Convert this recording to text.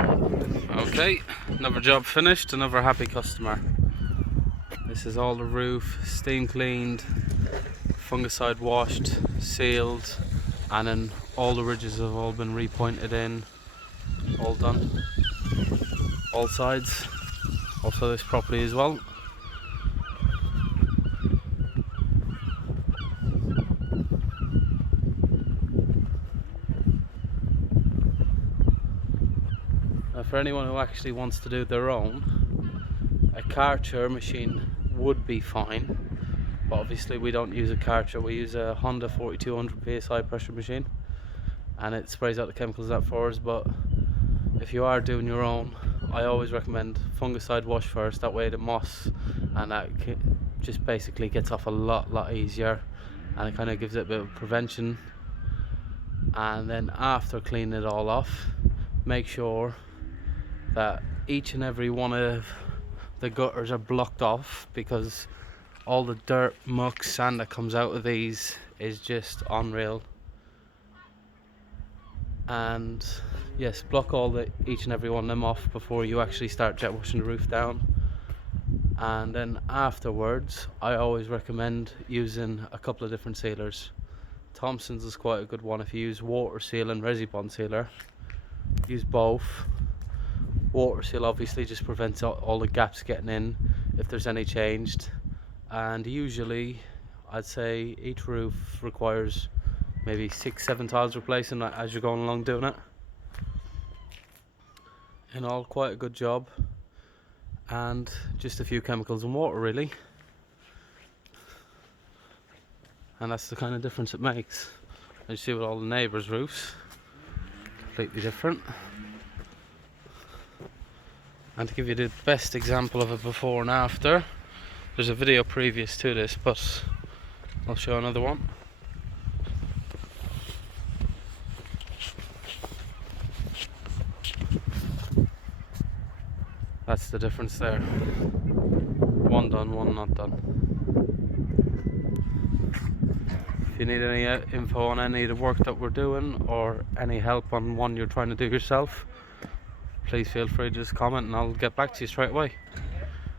Okay, another job finished, another happy customer. This is all the roof, steam cleaned, fungicide washed, sealed, and then all the ridges have all been repointed in, all done, all sides, also this property as well. Now for anyone who actually wants to do their own, a Karcher machine would be fine, but obviously we don't use a Karcher, we use a Honda 4200 psi pressure machine, and it sprays out the chemicals out for us. But if you are doing your own, I always recommend fungicide wash first, that way the moss and that just basically gets off a lot easier, and it kind of gives it a bit of prevention. And then after cleaning it all off, make sure that each and every one of the gutters are blocked off, because all the dirt, muck, sand that comes out of these is just unreal. And yes, block each and every one of them off before you actually start jet washing the roof down. And then afterwards, I always recommend using a couple of different sealers. Thompson's is quite a good one. If you use water seal and Resibond sealer, use both. Water seal obviously just prevents all the gaps getting in if there's any changed, and usually I'd say each roof requires maybe 6-7 tiles replacing as you're going along doing it. In all, quite a good job, and just a few chemicals and water really, and that's the kind of difference it makes. As you see with all the neighbours' roofs, completely different. And to give you the best example of a before and after, there's a video previous to this, but I'll show another one. That's the difference there. One done, one not done. If you need any info on any of the work that we're doing, or any help on one you're trying to do yourself, please feel free to just comment and I'll get back to you straight away.